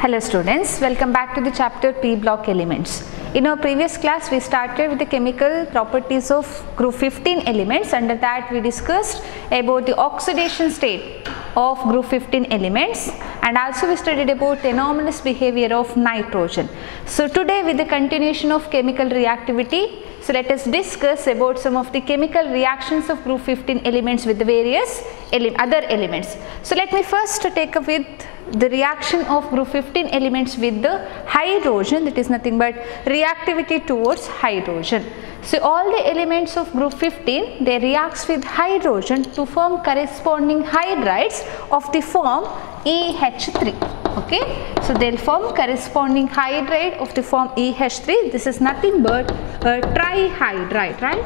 Hello students, welcome back to the chapter P block elements. In our previous class we started with the chemical properties of group 15 elements. Under that we discussed about the oxidation state of group 15 elements and also we studied about the anomalous behavior of nitrogen. So today with the continuation of chemical reactivity, so let us discuss about some of the chemical reactions of group 15 elements with the various other elements. So let me first take up with the reaction of group 15 elements with the hydrogen, that is nothing but reactivity towards hydrogen. So all the elements of group 15, they reacts with hydrogen to form corresponding hydrides of the form EH3. Okay, so they will form corresponding hydride of the form EH3. This is nothing but a trihydride, right?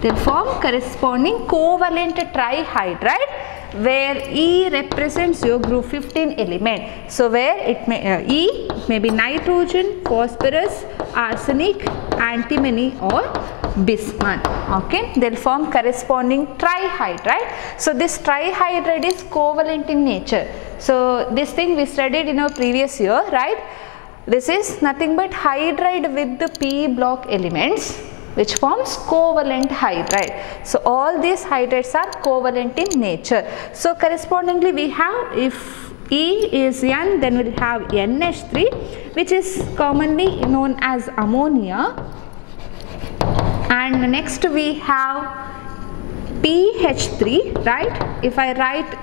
They will form corresponding covalent trihydride where E represents your group 15 element. So where it may E may be nitrogen, phosphorus, arsenic, antimony or bismuth. Okay, they will form corresponding trihydride. So this trihydride is covalent in nature. So this thing we studied in our previous year, right? This is nothing but hydride with the P block elements, which forms covalent hydride. So all these hydrides are covalent in nature. So correspondingly we have, if E is N, then we will have NH3, which is commonly known as ammonia, and next we have PH3, right? If I write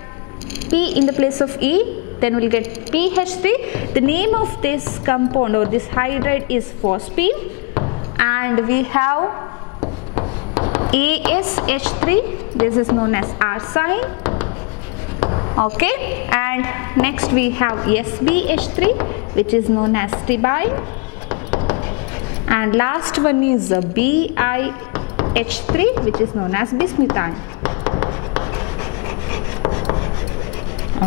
P in the place of E, then we will get PH3. The name of this compound or this hydride is phosphine. And we have ASH3, this is known as arsine. Okay, and next we have SbH3, which is known as stibine, and last one is BiH3, which is known as bismuthine.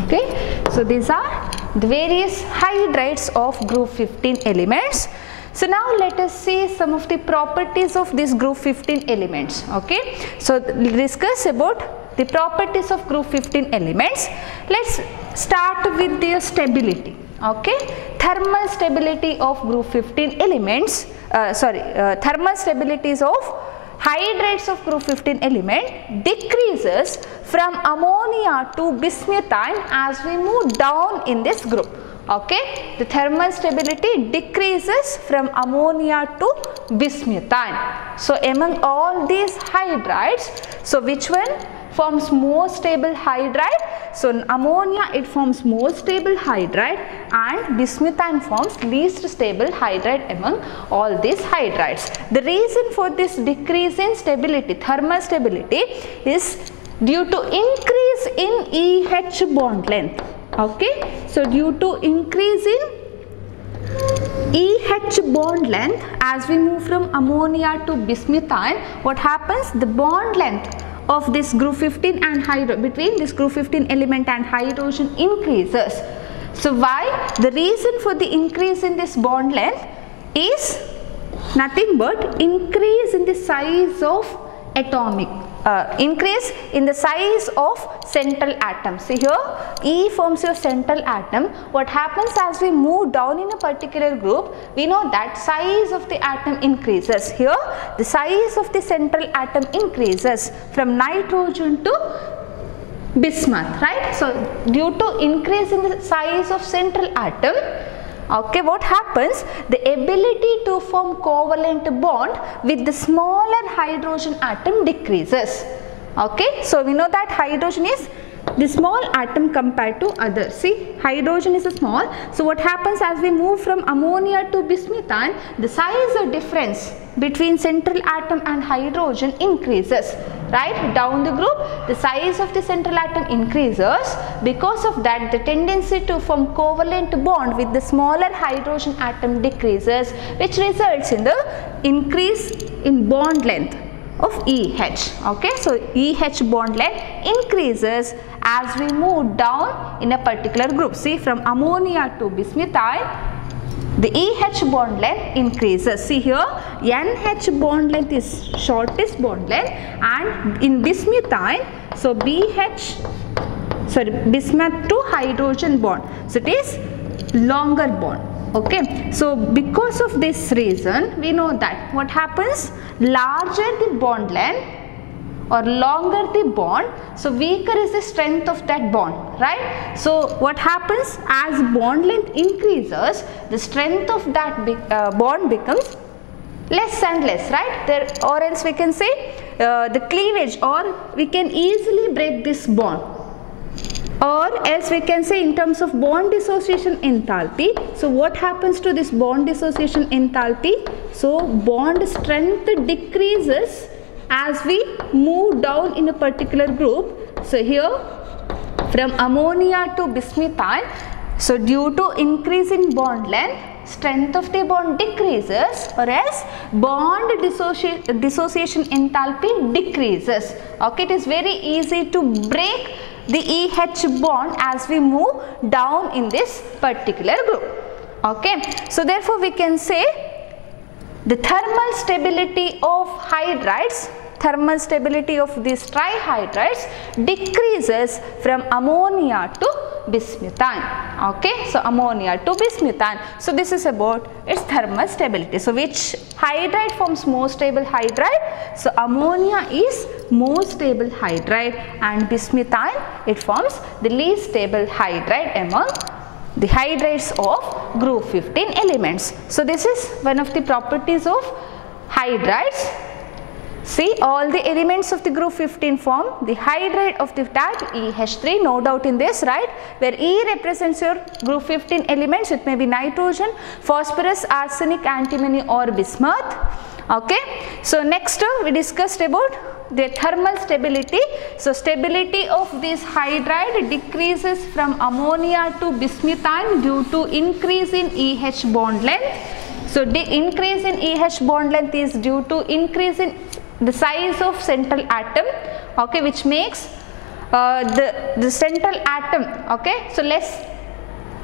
Okay, so these are the various hydrides of group 15 elements. So now let us see some of the properties of this group 15 elements. Okay, so we'll discuss about the properties of group 15 elements. Let's start with their stability. Okay, thermal stability of group 15 elements, thermal stabilities of hydrides of group 15 element decreases from ammonia to bismuthine as we move down in this group. Okay, the thermal stability decreases from ammonia to bismuthine. So among all these hydrides, so which one forms more stable hydride? So ammonia, it forms more stable hydride and bismuthine forms least stable hydride among all these hydrides. The reason for this decrease in stability, thermal stability, is due to increase in EH bond length. Okay, so due to increase in EH bond length as we move from ammonia to bismuthine, what happens? The bond length of this group 15 and between this group 15 element and hydrogen increases. So why? The reason for the increase in this bond length is nothing but increase in the size of atomic increase in the size of central atom. See here, E forms your central atom. What happens as we move down in a particular group, we know that size of the atom increases. Here the size of the central atom increases from nitrogen to bismuth, right? So due to increase in the size of central atom, okay, what happens? The ability to form covalent bond with the smaller hydrogen atom decreases. Okay, so we know that hydrogen is the small atom compared to others. See, hydrogen is a small. So what happens as we move from ammonia to bismuthine, the size of difference between central atom and hydrogen increases. Right, down the group the size of the central atom increases. Because of that, the tendency to form covalent bond with the smaller hydrogen atom decreases, which results in the increase in bond length of EH. Okay, so EH bond length increases as we move down in a particular group. See, from ammonia to bismuthine, the EH bond length increases. See here, NH bond length is shortest bond length, and in bismuthine, so bismuth to hydrogen bond, so it is longer bond. Okay, so because of this reason we know that what happens, larger the bond length or longer the bond, so weaker is the strength of that bond, right? So what happens, as bond length increases, the strength of that bond becomes less and less, right? There, or else we can say the cleavage, or we can easily break this bond, or else we can say in terms of bond dissociation enthalpy. So what happens to this bond dissociation enthalpy? So bond strength decreases as we move down in a particular group. So here from ammonia to bismuthine, so due to increase in bond length, strength of the bond decreases, or else bond dissociation enthalpy decreases. Okay, it is very easy to break the EH bond as we move down in this particular group. Okay, so therefore we can say the thermal stability of hydrides, thermal stability of these trihydrides decreases from ammonia to bismuthine. Okay, so ammonia to bismuthine. So this is about its thermal stability. So which hydride forms more stable hydride? So ammonia is more stable hydride, and bismuthine, it forms the least stable hydride among the hydrides of group 15 elements. So this is one of the properties of hydrides. See, all the elements of the group 15 form the hydride of the type EH3, no doubt in this, right? Where E represents your group 15 elements, it may be nitrogen, phosphorus, arsenic, antimony or bismuth. Okay, so next we discussed about the thermal stability. So stability of this hydride decreases from ammonia to bismuthine due to increase in EH bond length. So the increase in EH bond length is due to increase in the size of central atom, okay, which makes the central atom, okay, so less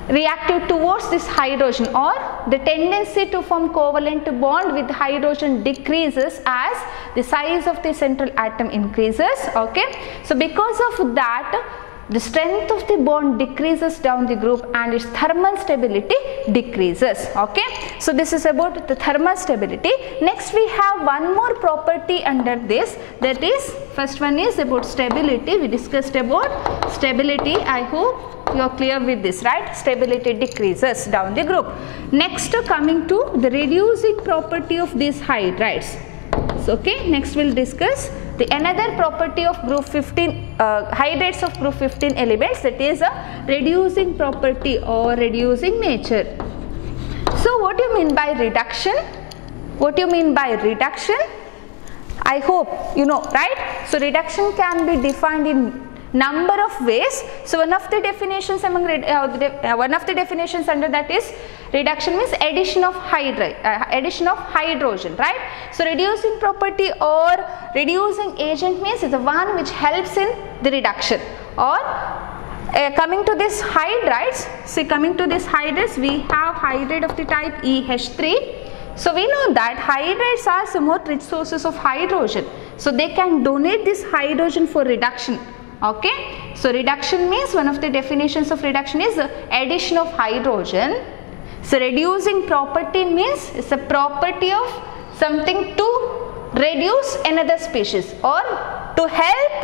reactive towards this hydrogen, or the tendency to form covalent bond with hydrogen decreases as the size of the central atom increases. Okay, so because of that, the strength of the bond decreases down the group and its thermal stability decreases. Okay, so this is about the thermal stability. Next we have one more property under this, that is, first one is about stability. We discussed about stability. I hope you are clear with this, right? Stability decreases down the group. Next, coming to the reducing property of these hydrides. So, okay, next we will discuss the another property of group 15 hydrides of group 15 elements, that is a reducing property or reducing nature. So what do you mean by reduction? What do you mean by reduction? I hope you know, right? So reduction can be defined in number of ways. So one of the definitions among one of the definitions under that is reduction means addition of hydrogen, right? So reducing property or reducing agent means is the one which helps in the reduction. Or coming to this hydrides, see, coming to this hydrides, we have hydride of the type EH3. So we know that hydrides are somewhat rich sources of hydrogen, so they can donate this hydrogen for reduction. Okay, so reduction means, one of the definitions of reduction is addition of hydrogen. So reducing property means it's a property of something to reduce another species or to help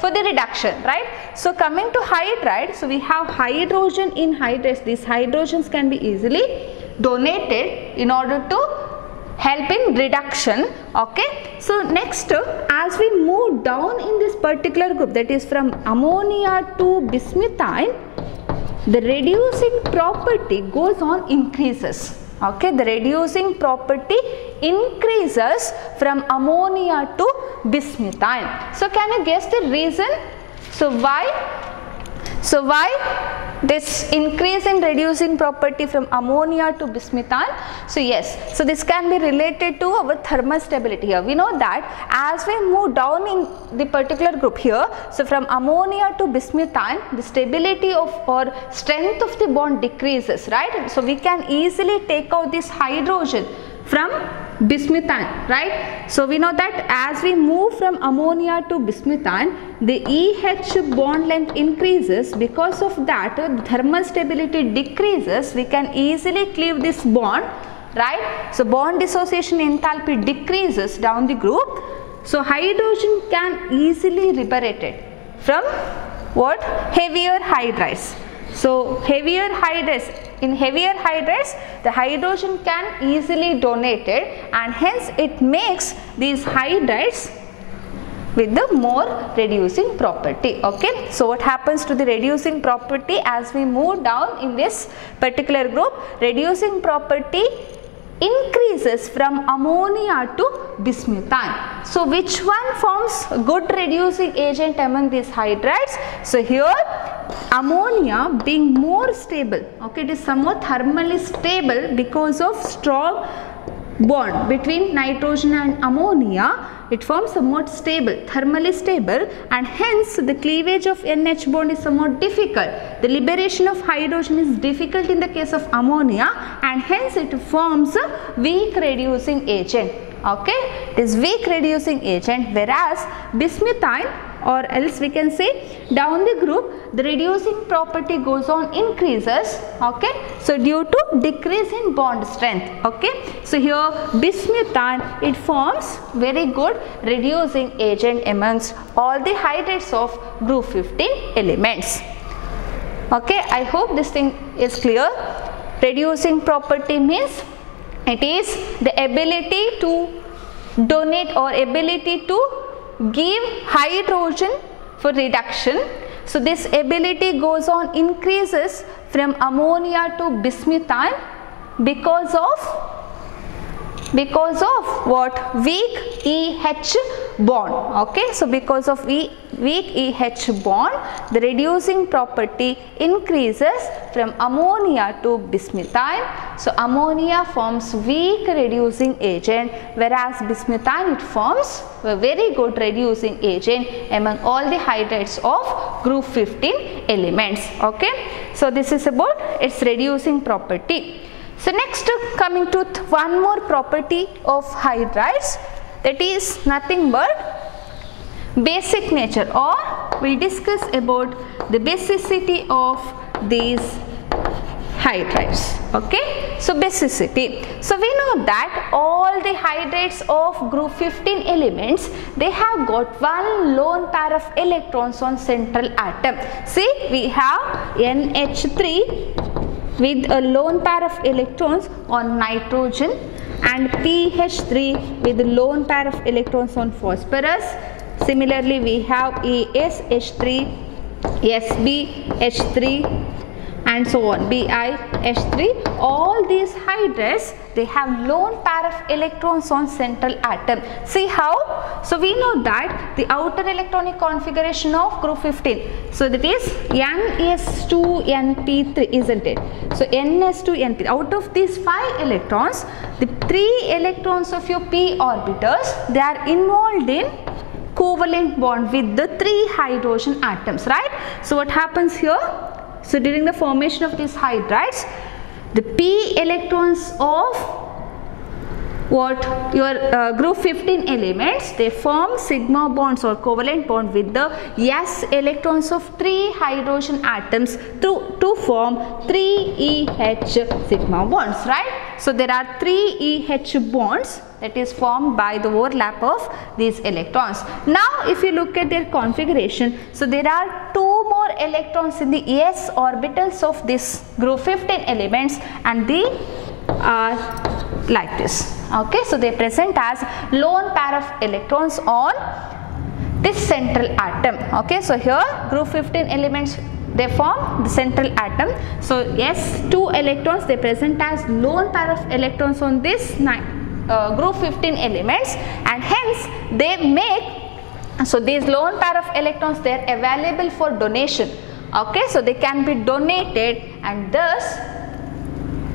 for the reduction, right? So coming to hydride, so we have hydrogen in hydrides. These hydrogens can be easily donated in order to help in reduction. Okay, so next, as we move down in this particular group, that is from ammonia to bismuthine, the reducing property goes on increases. Okay, the reducing property increases from ammonia to bismuthine. So can you guess the reason? So why this increase in reducing property from ammonia to bismuthine? So yes, so this can be related to our thermal stability here. We know that as we move down in the particular group here, so from ammonia to bismuthine, the stability of or strength of the bond decreases, right? So we can easily take out this hydrogen from bismuthine, right? So we know that as we move from ammonia to bismuthine, the EH bond length increases. Because of that, thermal stability decreases. We can easily cleave this bond, right? So bond dissociation enthalpy decreases down the group. So hydrogen can easily liberated from what? Heavier hydrides. So heavier hydrides, in heavier hydrides the hydrogen can easily donated, and hence it makes these hydrides with the more reducing property. Okay, so what happens to the reducing property as we move down in this particular group? Reducing property increases from ammonia to bismuthine. So which one forms good reducing agent among these hydrides? So here ammonia being more stable, okay, it is somewhat thermally stable because of strong bond between nitrogen and ammonia. It forms somewhat stable, thermally stable, and hence the cleavage of NH bond is somewhat difficult. The liberation of hydrogen is difficult in the case of ammonia, and hence it forms a weak reducing agent. Okay, it is weak reducing agent, whereas bismuthine, or else we can say down the group, the reducing property goes on increases. Okay, so due to decrease in bond strength. Okay, so here bismuthine, it forms very good reducing agent amongst all the hydrides of group 15 elements. Okay, I hope this thing is clear. Reducing property means it is the ability to donate or ability to give hydrogen for reduction. So this ability goes on increases from ammonia to bismuthine because of what? Weak EH bond. Okay, so because of weak EH bond, the reducing property increases from ammonia to bismuthine. So ammonia forms weak reducing agent, whereas bismuthine, it forms a very good reducing agent among all the hydrides of group 15 elements. Okay, so this is about its reducing property. So next, coming to one more property of hydrides, that is nothing but basic nature, or we will discuss about the basicity of these hydrides. Okay, so basicity. So we know that all the hydrides of group 15 elements, they have got one lone pair of electrons on central atom. See, we have NH3 with a lone pair of electrons on nitrogen, and PH3 with a lone pair of electrons on phosphorus. Similarly, we have ASH3, SbH3, and so on, BiH3. All these hydrides, they have lone pair of electrons on central atom. See how? So we know that the outer electronic configuration of group 15, so that is NS2Np3, isn't it? So NS2Np, out of these 5 electrons, the 3 electrons of your p orbitals, they are involved in covalent bond with the 3 hydrogen atoms, right? So what happens here? So during the formation of these hydrides, the p electrons of what? Your group 15 elements, they form sigma bonds or covalent bond with the s electrons of 3 hydrogen atoms to form 3 EH sigma bonds, right? So there are 3 EH bonds that is formed by the overlap of these electrons. Now if you look at their configuration, so there are 2 more electrons in the s orbitals of this group 15 elements, and they are like this. Okay, so they present as lone pair of electrons on this central atom. Okay, so here group 15 elements, they form the central atom. So s2 electrons, they present as lone pair of electrons on this group 15 elements, and hence they make, so these lone pair of electrons, they are available for donation. Okay, so they can be donated, and thus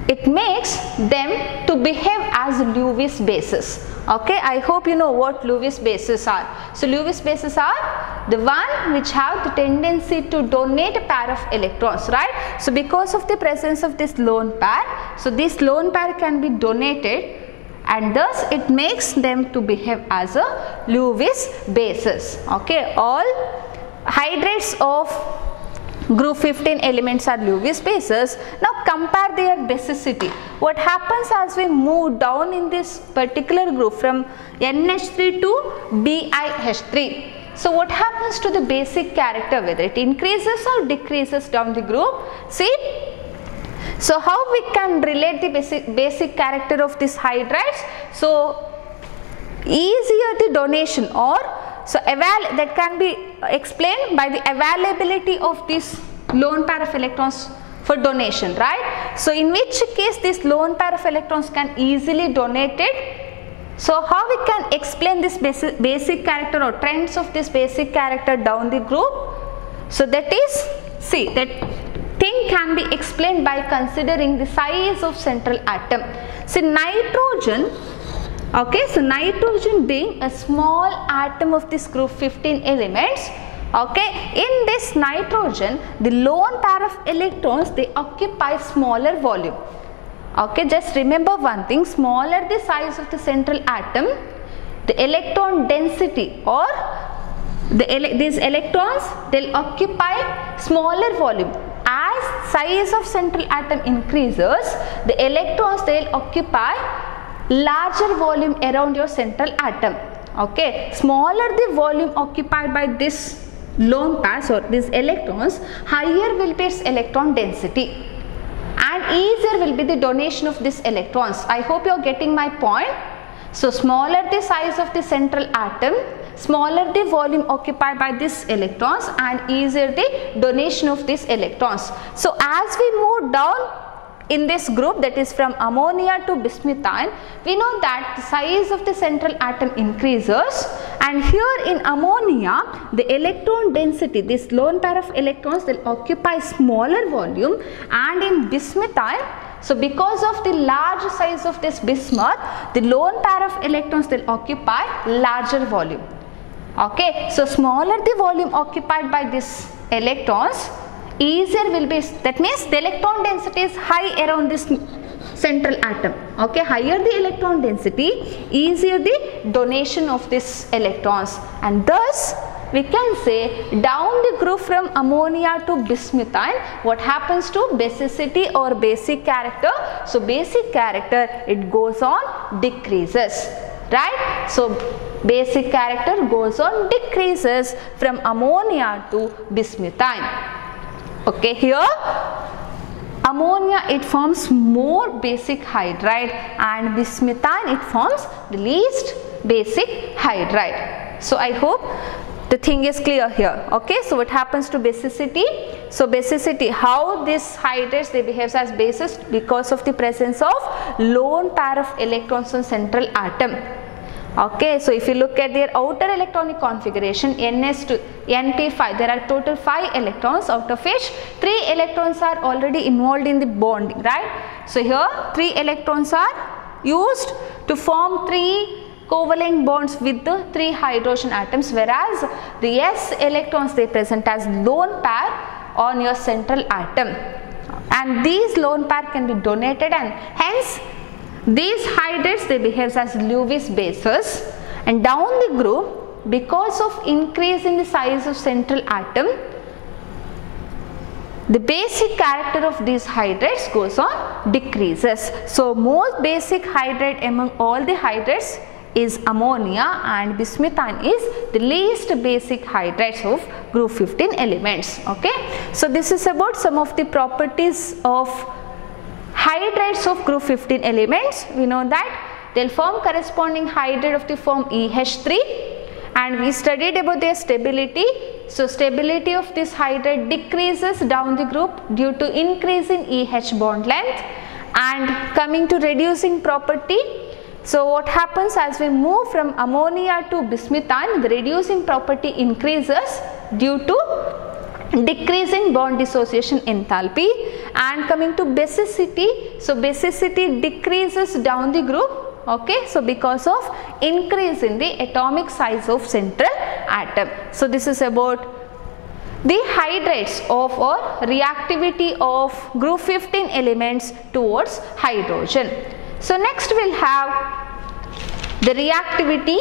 it makes them to behave as Lewis bases. Okay, I hope you know what Lewis bases are. So Lewis bases are the one which have the tendency to donate a pair of electrons, right? So because of the presence of this lone pair, so this lone pair can be donated, and thus it makes them to behave as a Lewis bases. Okay, all hydrates of group 15 elements are Lewis bases. Now compare their basicity. What happens as we move down in this particular group from NH3 to BiH3? So what happens to the basic character, whether it increases or decreases down the group? See, so how we can relate the basic character of these hydrides? So easier the donation, or so that can be explained by the availability of this lone pair of electrons for donation, right? So in which case this lone pair of electrons can easily donated. So how we can explain this basic character or trends of this basic character down the group? So that is, see, that thing can be explained by considering the size of central atom. See, nitrogen, okay, so nitrogen being a small atom of this group 15 elements, okay, in this nitrogen the lone pair of electrons, they occupy smaller volume. Okay, just remember one thing, smaller the size of the central atom, the electron density or these electrons, they'll occupy smaller volume. As size of central atom increases, the electrons, they'll occupy larger volume around your central atom. Okay, smaller the volume occupied by this lone pairs or these electrons, higher will be its electron density and easier will be the donation of these electrons. I hope you are getting my point. So smaller the size of the central atom, smaller the volume occupied by these electrons and easier the donation of these electrons. So as we move down in this group, that is from ammonia to bismuthine, we know that the size of the central atom increases, and here in ammonia the electron density, this lone pair of electrons, will occupy smaller volume, and in bismuthine, so because of the large size of this bismuth, the lone pair of electrons will occupy larger volume. Okay, so smaller the volume occupied by these electrons, easier will be, that means the electron density is high around this central atom. Okay, higher the electron density, easier the donation of these electrons, and thus we can say down the group from ammonia to bismuthine, what happens to basicity or basic character? So basic character, it goes on decreases, right? So basic character goes on decreases from ammonia to bismuthine. Okay, here ammonia, it forms more basic hydride, and bismuthine, it forms the least basic hydride. So I hope the thing is clear here. Okay, so what happens to basicity? So basicity, how these hydrates, they behave as bases because of the presence of lone pair of electrons on central atom. Okay, so if you look at their outer electronic configuration, Ns to Np5, there are total 5 electrons, out of which 3 electrons are already involved in the bonding, right? So here 3 electrons are used to form 3 covalent bonds with the 3 hydrogen atoms, whereas the S electrons, they present as lone pair on your central atom, and these lone pair can be donated, and hence these hydrates, they behave as Lewis bases. And down the group, because of increase in the size of central atom, the basic character of these hydrates goes on decreases. So most basic hydrate among all the hydrates is ammonia, and bismuthine is the least basic hydrates of group 15 elements. Okay, so this is about some of the properties of hydrates of group 15 elements. We know that they'll form corresponding hydrate of the form EH3, and we studied about their stability. So stability of this hydrate decreases down the group due to increase in EH bond length. And coming to reducing property, so what happens as we move from ammonia to bismuthine, the reducing property increases due to decrease in bond dissociation enthalpy. And coming to basicity, so basicity decreases down the group. Okay, so because of increase in the atomic size of central atom. So this is about the hydrates of or reactivity of group 15 elements towards hydrogen. So next we'll have the reactivity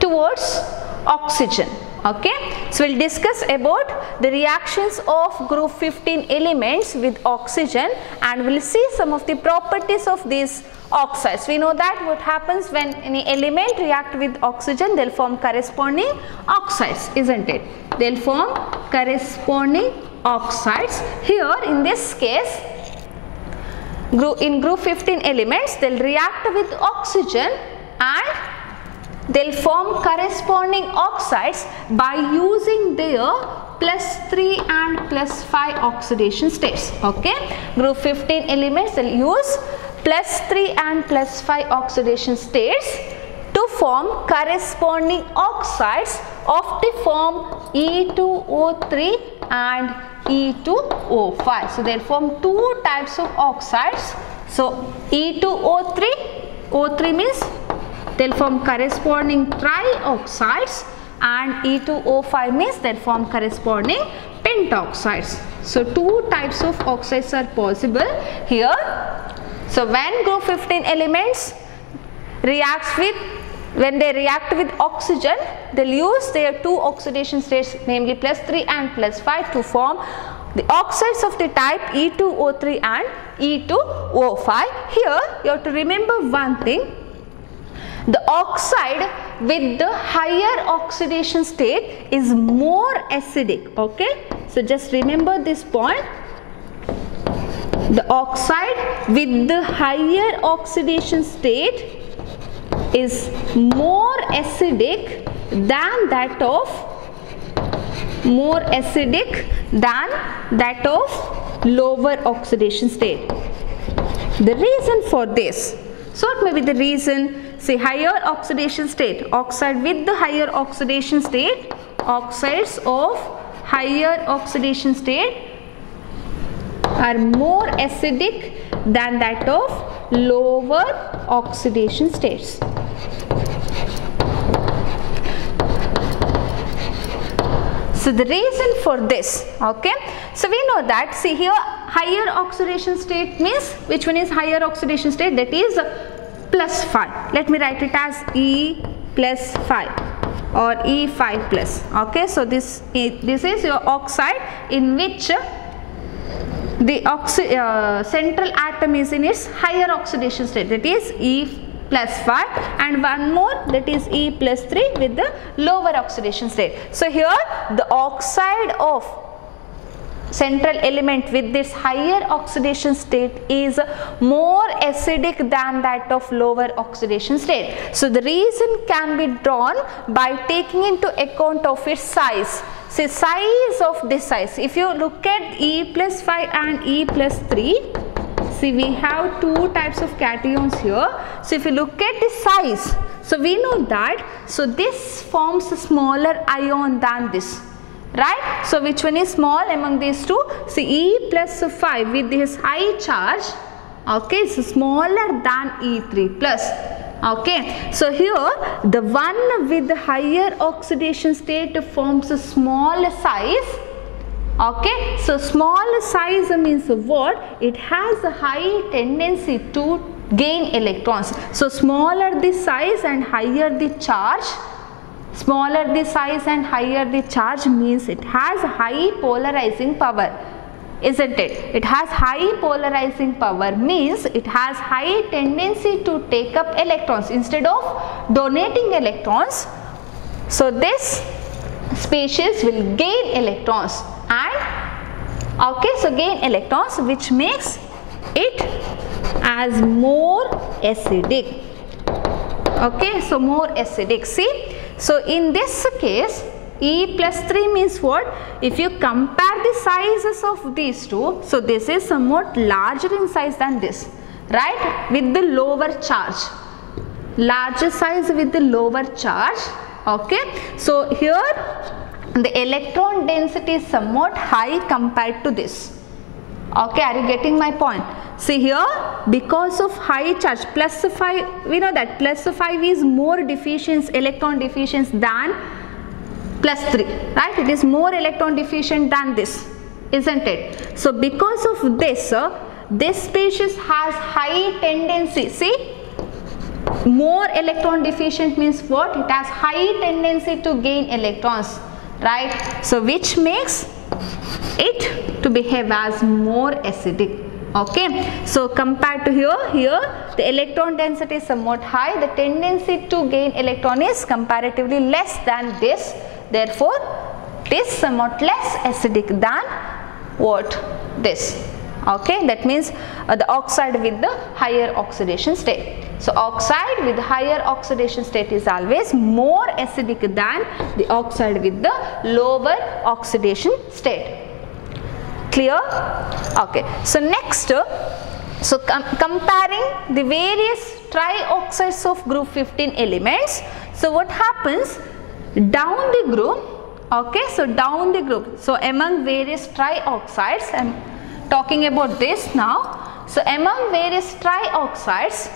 towards oxygen. Okay, so we'll discuss about the reactions of group 15 elements with oxygen, and we'll see some of the properties of these oxides. We know that what happens when any element react with oxygen, they'll form corresponding oxides, isn't it? They'll form corresponding oxides. Here in this case, in group 15 elements, they'll react with oxygen and they'll form corresponding oxides by using their +3 and +5 oxidation states. Okay, group 15 elements, they'll use +3 and +5 oxidation states to form corresponding oxides of the form E2O3 and E2O5. So they'll form two types of oxides. So E2O3, O3 means they'll form corresponding trioxides, and E2O5 means they'll form corresponding pentoxides. So two types of oxides are possible here. So when group 15 elements when they react with oxygen, they'll use their two oxidation states, namely +3 and +5, to form the oxides of the type E2O3 and E2O5. Here you have to remember one thing. The oxide with the higher oxidation state is more acidic. Okay, so just remember this point. The oxide with the higher oxidation state is more acidic than that of lower oxidation state. The reason for this, so what may be the reason? Say higher oxidation state, oxide with the higher oxidation state, oxides of higher oxidation state are more acidic than that of lower oxidation states. So the reason for this, okay, so we know that, see here, higher oxidation state means, which one is higher oxidation state? That is +5. Let me write it as E +5 or E5 plus. Okay, so this is your oxide in which the central atom is in its higher oxidation state, that is E+5, and one more, that is E+3 with the lower oxidation state. So here the oxide of central element with this higher oxidation state is more acidic than that of lower oxidation state. So the reason can be drawn by taking into account of its size. See, size of this size. If you look at E+5 and E+3, see, we have two types of cations here. So if you look at the size, so we know that, so this forms a smaller ion than this. Right? So which one is small among these two? See, E+5 with this high charge, okay, is smaller than E3 plus. Okay, so here the one with the higher oxidation state forms a small size. Okay, so small size means what? It has a high tendency to gain electrons. So smaller the size and higher the charge. Smaller the size and higher the charge means it has high polarizing power, isn't it? It has high polarizing power means it has high tendency to take up electrons instead of donating electrons. So this species will gain electrons, and okay, so gain electrons, which makes it as more acidic. Okay, so more acidic. See, so in this case E+3 means what? If you compare the sizes of these two, so this is somewhat larger in size than this, right, with the lower charge, larger size with the lower charge. Okay, so here the electron density is somewhat high compared to this. Okay, are you getting my point? See here, because of high charge, +5, we know that +5 is more deficient, electron deficient than +3, right? It is more electron deficient than this, isn't it? So because of this, this species has high tendency, see, More electron deficient means what? It has high tendency to gain electrons, right? So which makes it to behave as more acidic. Okay, so compared to here the electron density is somewhat high, the tendency to gain electron is comparatively less than this, therefore it is somewhat less acidic than what? This. Okay, that means the oxide with the higher oxidation state. So oxide with higher oxidation state is always more acidic than the oxide with the lower oxidation state. Clear? Okay, so next, comparing the various trioxides of group 15 elements. So what happens down the group? Okay, so down the group, so among various trioxides, I am talking about this now. So among various trioxides,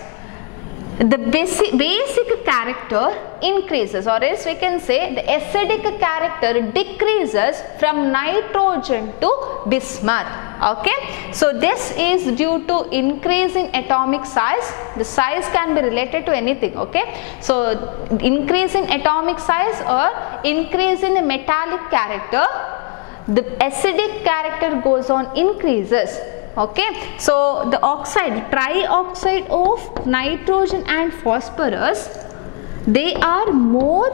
the basic character increases, or else we can say the acidic character decreases from nitrogen to bismuth. Okay, so this is due to increase in atomic size. The size can be related to anything. Okay, so increase in atomic size or increase in the metallic character, the acidic character goes on increases. Okay, so the oxide, trioxide of nitrogen and phosphorus, they are more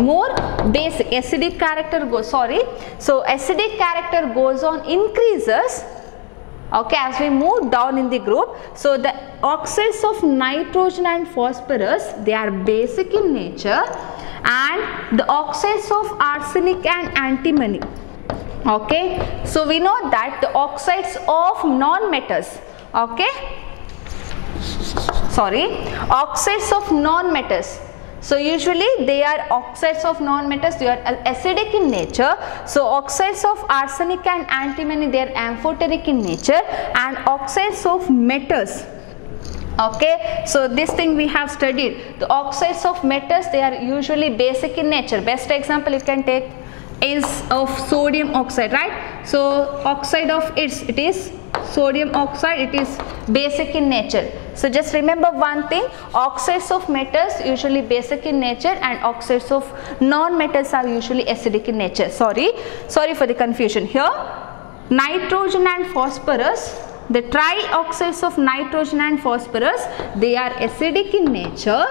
more basic. Acidic character goes, so acidic character goes on increases, okay, as we move down in the group. So the oxides of nitrogen and phosphorus, they are basic in nature, and the oxides of arsenic and antimony. Okay, so we know that the oxides of non-metals, okay, oxides of non-metals, so usually they are oxides of non-metals, they are acidic in nature. So oxides of arsenic and antimony, they are amphoteric in nature, and oxides of metals, okay, so this thing we have studied, the oxides of metals, they are usually basic in nature. Best example you can take is of sodium oxide, right? So oxide of it is sodium oxide, it is basic in nature. So just remember one thing, oxides of metals usually basic in nature, and oxides of non-metals are usually acidic in nature. Sorry for the confusion here. Nitrogen and phosphorus, the trioxides of nitrogen and phosphorus, they are acidic in nature.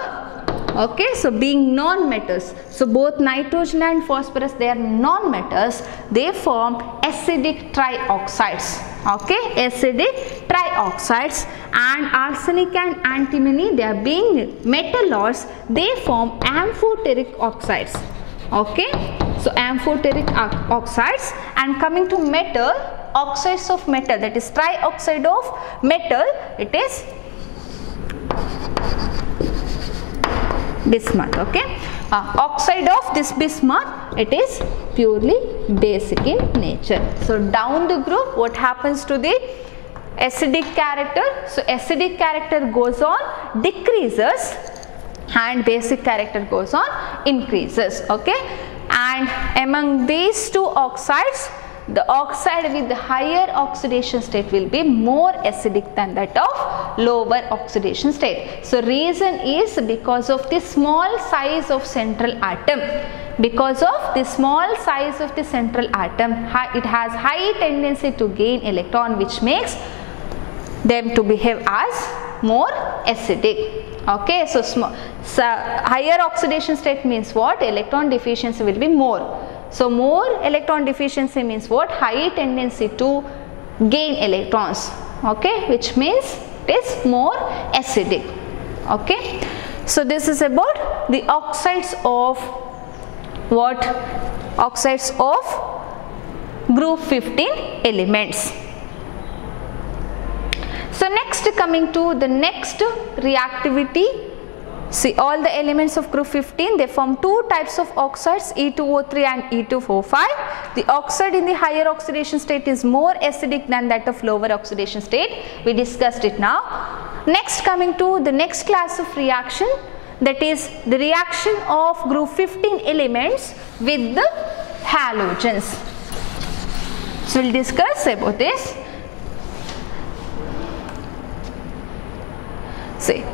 Okay, so being non-metals, so both nitrogen and phosphorus, they are non-metals, they form acidic trioxides. Okay, acidic trioxides, and arsenic and antimony, they are being metalloids, they form amphoteric oxides. Okay, so amphoteric oxides. And coming to metal, oxides of metal, that is trioxide of metal, it is bismuth. Okay, oxide of this bismuth, it is purely basic in nature. So down the group, what happens to the acidic character? So acidic character goes on decreases, and basic character goes on increases. Okay, and among these two oxides, the oxide with the higher oxidation state will be more acidic than that of lower oxidation state. So reason is because of the small size of central atom. Because of the small size of the central atom, it has high tendency to gain electron, which makes them to behave as more acidic. Okay, so higher oxidation state means what? Electron deficiency will be more. So more electron deficiency means what? High tendency to gain electrons. Okay, which means it is more acidic. Okay, so this is about the oxides of what? Oxides of group 15 elements. So next, coming to the next reactivity. See, all the elements of group 15, they form two types of oxides, E2O3 and E2O5. The oxide in the higher oxidation state is more acidic than that of lower oxidation state. We discussed it now. Next, coming to the next class of reaction, that is the reaction of group 15 elements with the halogens. So we will discuss about this. See,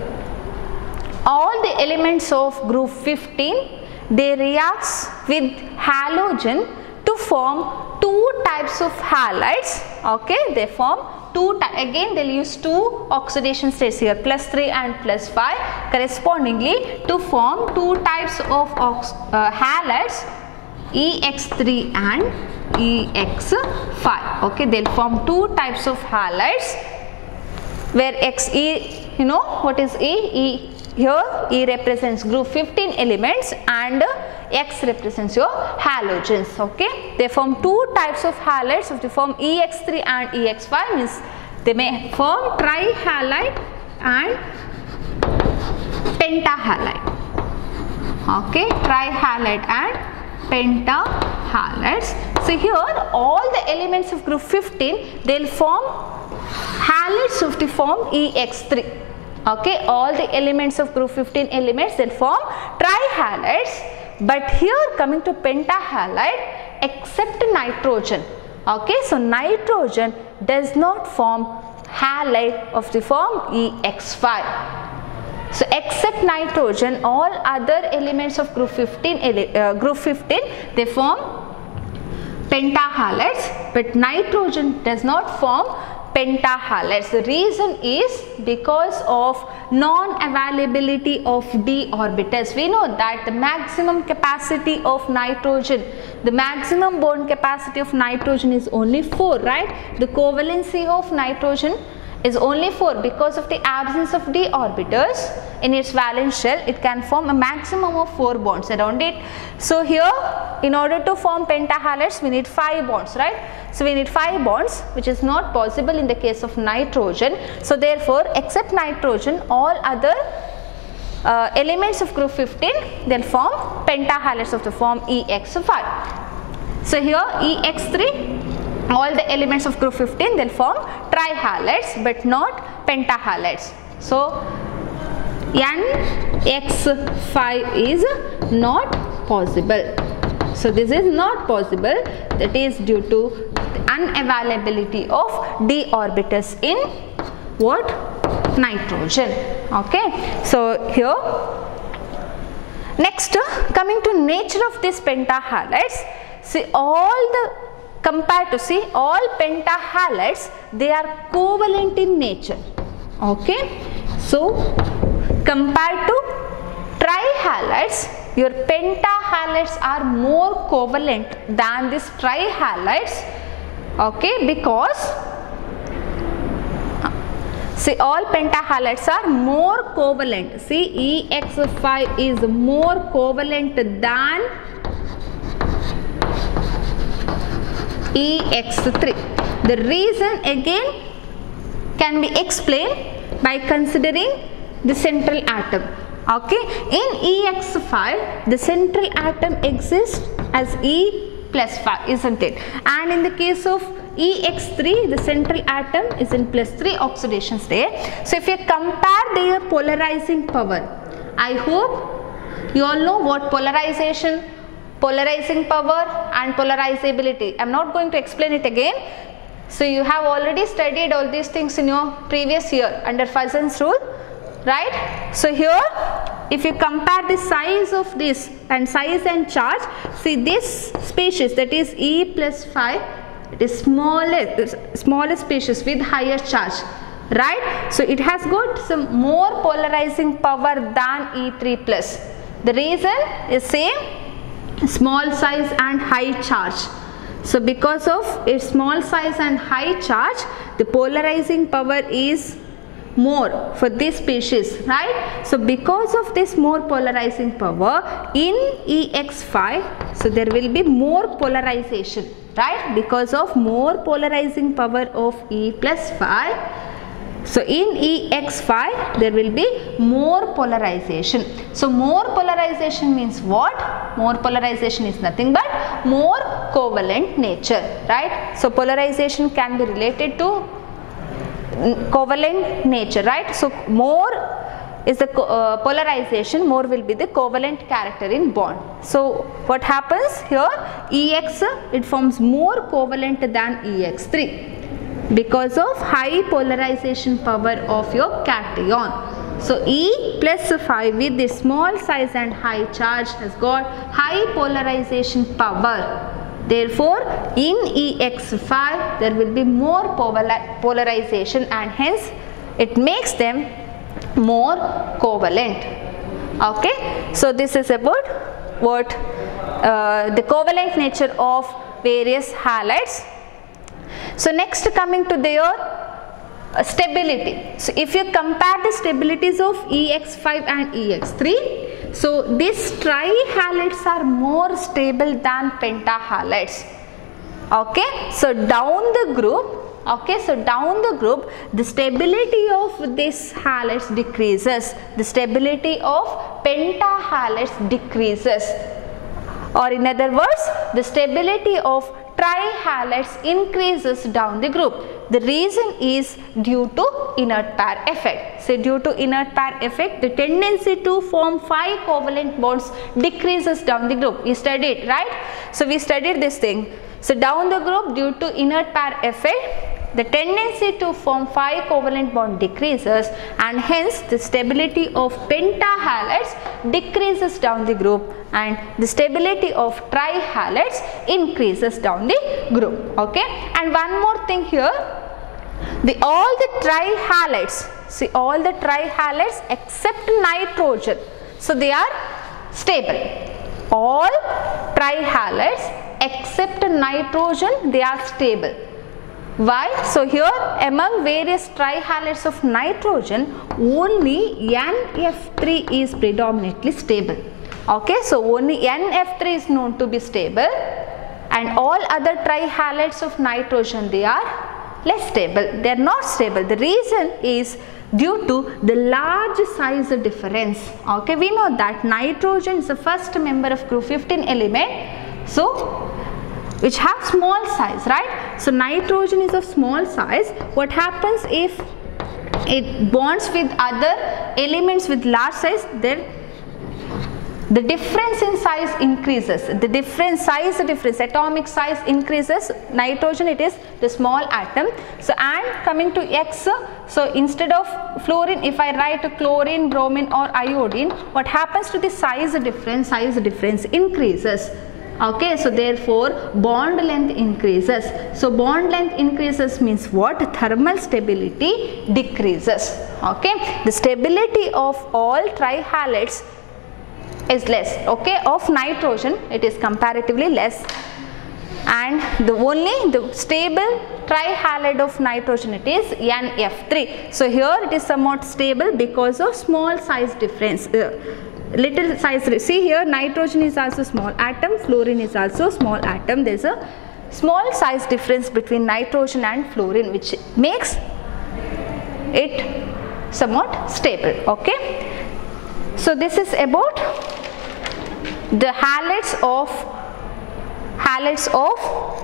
all the elements of group 15, they react with halogen to form two types of halides. Okay, they form two types. Again, they'll use two oxidation states here, +3 and +5, correspondingly to form two types of halides, EX3 and EX5. Okay, they'll form two types of halides where XE, you know what is E? Here E represents group 15 elements and X represents your halogens. Okay, they form two types of halides. If they form EX3 and EX5, means they may form trihalide and pentahalide. Okay, trihalide and pentahalides. So here all the elements of group 15, they'll form halides of the form EX3. Okay, all the elements of group 15 elements, they'll form trihalides. But here coming to pentahalide, except nitrogen. Okay, so nitrogen does not form halide of the form EX5. So except nitrogen, all other elements of group 15, they form pentahalides, but nitrogen does not form pentahalides. The reason is because of non-availability of d orbitals. We know that the maximum capacity of nitrogen, the maximum bond capacity of nitrogen is only 4, right? The covalency of nitrogen is only 4. Because of the absence of d orbitals in its valence shell, it can form a maximum of 4 bonds around it. So here, in order to form pentahalides, we need 5 bonds, right? So we need 5 bonds, which is not possible in the case of nitrogen. So therefore, except nitrogen, all other elements of group 15, they'll form pentahalides of the form EX5. So here EX3, all the elements of group 15, they'll form trihalides but not pentahalides. So NX5 is not possible. So this is not possible, that is due to the unavailability of d orbitals in what? Nitrogen. Okay, so here next, coming to nature of these pentahalides, see all the compared to all pentahalides, they are covalent in nature. Okay, so compared to trihalides, your pentahalides are more covalent than these trihalides. Okay, because see all pentahalides are more covalent. See, EX5 is more covalent than EX3. The reason again can be explained by considering the central atom. Okay, in EX5 the central atom exists as E+5, isn't it? And in the case of EX3, the central atom is in +3 oxidation state. So if you compare their polarizing power, I hope you all know what polarizing power and polarizability. I am not going to explain it again. So you have already studied all these things in your previous year under Fuzzen's rule, right? So here, if you compare the size of this and size and charge, see this species, that is E+5, it is smallest species with higher charge, right? So it has got some more polarizing power than E3+. The reason is same, small size and high charge. So because of its small size and high charge, the polarizing power is more for this species, right? So because of this more polarizing power in EX5, so there will be more polarization, right? Because of more polarizing power of E+5, so in EX5 there will be more polarization. So more polarization means what? More polarization is nothing but more covalent nature, right? So polarization can be related to covalent nature, right? So more is the polarization, more will be the covalent character in bond. So what happens here? EX, it forms more covalent than EX3 because of high polarization power of your cation. So E plus 5 with the small size and high charge has got high polarization power. Therefore, in EX5 there will be more polarization and hence it makes them more covalent. Okay, so this is about what the covalent nature of various halides. So next, coming to their stability. So if you compare the stabilities of EX5 and EX3, so these trihalides are more stable than pentahalides. Okay, so down the group, the stability of these halides decreases, the stability of pentahalides decreases, or in other words, the stability of trihalides increases down the group. The reason is due to inert pair effect. So due to inert pair effect, the tendency to form 5 covalent bonds decreases down the group. We studied, right? So we studied this thing. So down the group, due to inert pair effect, the tendency to form 5 covalent bond decreases and hence the stability of pentahalides decreases down the group and the stability of trihalides increases down the group. Okay, and one more thing here, all the trihalides, see all the trihalides except nitrogen, so they are stable. All trihalides except nitrogen, they are stable. Why? So here among various trihalides of nitrogen, only NF3 is predominantly stable. Okay, so only NF3 is known to be stable and all other trihalides of nitrogen, they are less stable, they are not stable. The reason is due to the large size difference. Okay, we know that nitrogen is the first member of group 15 element, so which have small size, right? So nitrogen is of small size. What happens if it bonds with other elements with large size? Then the difference in size increases. The atomic size increases. Nitrogen, it is the small atom. So and coming to X, so instead of fluorine, if I write chlorine, bromine or iodine, what happens to the size difference? Size difference increases. Okay, so therefore bond length increases. So bond length increases means what? Thermal stability decreases. Okay, the stability of all trihalides is less. Okay, of nitrogen it is comparatively less, and the stable trihalide of nitrogen, it is NF3. So here it is somewhat stable because of small size difference. Little size, see here nitrogen is also small atom, fluorine is also small atom. There is a small size difference between nitrogen and fluorine which makes it somewhat stable. Okay, so this is about the halides of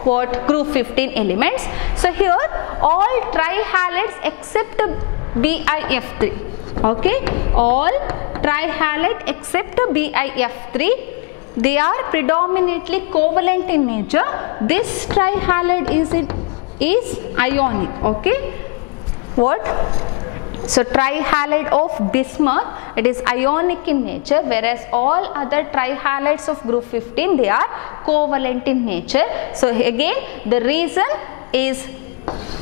what? Group 15 elements. So here all trihalides except BiF3. Okay, all trihalide except BiF3, they are predominantly covalent in nature. This trihalide is ionic. Okay, what? So trihalide of bismuth, it is ionic in nature, whereas all other trihalides of group 15, they are covalent in nature. So again the reason is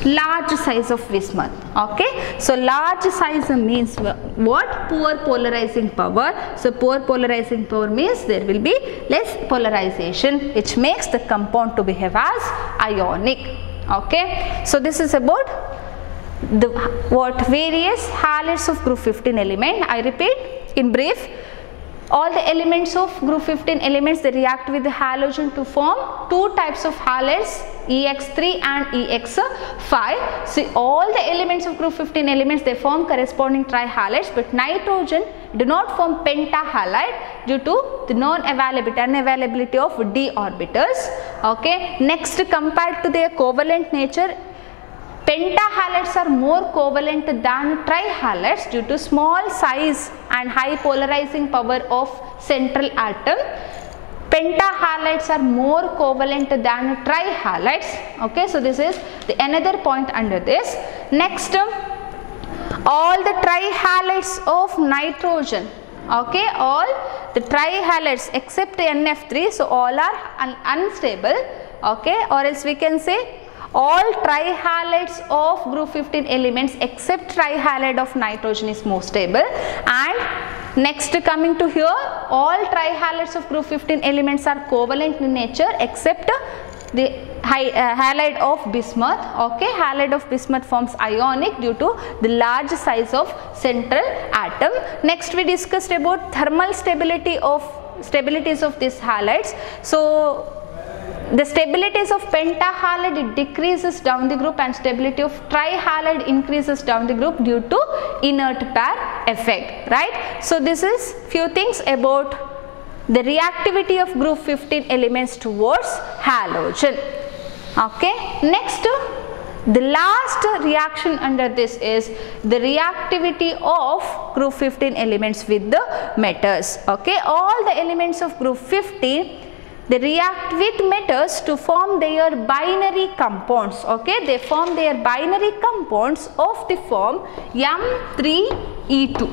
large size of bismuth. Okay, so large size means what? Poor polarizing power. So poor polarizing power means there will be less polarization, which makes the compound to behave as ionic. Okay, so this is about the various halides of group 15 element. I repeat in brief, all the elements of group 15 elements, they react with the halogen to form two types of halides, EX3 and EX5. See all the elements of group 15 elements, they form corresponding trihalides, but nitrogen do not form pentahalide due to the unavailability of d orbitals. Okay, next, compared to their covalent nature, pentahalides are more covalent than trihalides due to small size and high polarizing power of central atom. Pentahalides are more covalent than trihalides. Okay, so this is another point under this. Next, all the trihalides of nitrogen, okay, all the trihalides except NF3, so all are unstable, okay, or else we can say all trihalides of group 15 elements except trihalide of nitrogen is more stable. And next, coming to here, all trihalides of group 15 elements are covalent in nature except the halide of bismuth, okay, halide of bismuth forms ionic due to the large size of central atom. Next, we discussed about thermal stabilities of these halides. So the stabilities of pentahalide, it decreases down the group, and stability of trihalide increases down the group due to inert pair effect, right. So this is few things about the reactivity of group 15 elements towards halogen, okay. Next, the last reaction under this is the reactivity of group 15 elements with the metals, okay. All the elements of group 15, they react with metals to form their binary compounds, okay. They form their binary compounds of the form M3E2,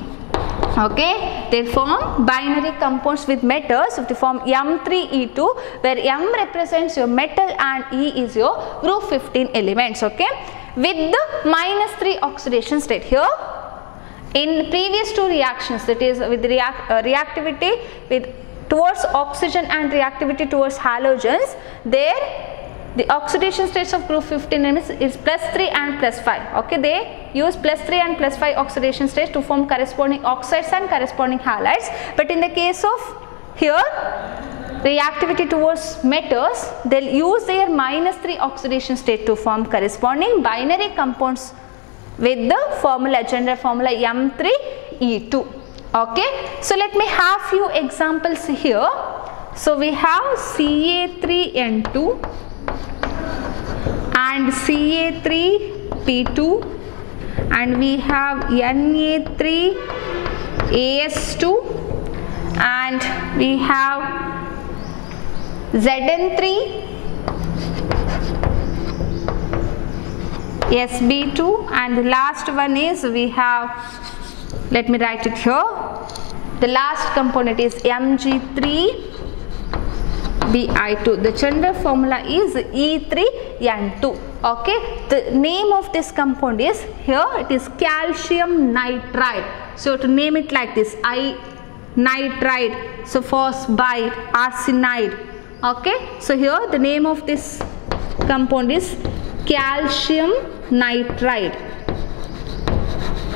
okay. They form binary compounds with metals of the form M3E2, where M represents your metal and E is your group 15 elements, okay, with the -3 oxidation state. Here in previous two reactions, that is with the reactivity with towards oxygen and reactivity towards halogens, there the oxidation states of group 15 elements is +3 and +5, okay. They use +3 and +5 oxidation states to form corresponding oxides and corresponding halides, but in the case of here reactivity towards metals, they will use their -3 oxidation state to form corresponding binary compounds with the formula, general formula M3E2. Okay, so let me have few examples here. So we have Ca3N2 and Ca3P2, and we have Na3AS2, and we have Zn3SB2, and the last one is we have, let me write it here, the last component is Mg3Bi2. The general formula is E3N2. Okay, the name of this compound is, here it is calcium nitride. So to name it like this, nitride, so phosphide, arsenide. Okay, so here the name of this compound is calcium nitride.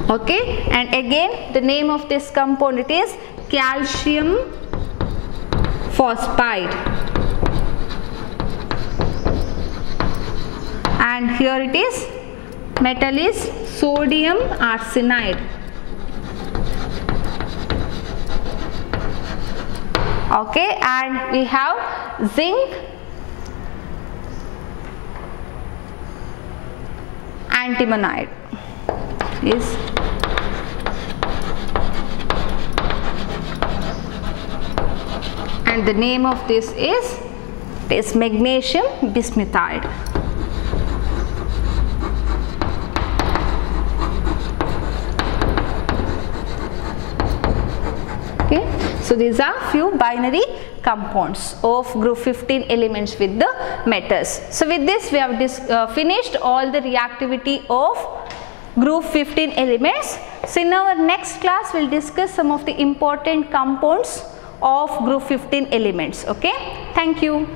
Okay, and again the name of this compound, it is calcium phosphide, and here it is, metal is sodium arsenide. Okay, and we have zinc antimonide is and the name of this is magnesium bismuthide. Okay, so these are few binary compounds of group 15 elements with the metals. So with this we have finished all the reactivity of group 15 elements. So in our next class we will discuss some of the important compounds of group 15 elements. Okay, thank you.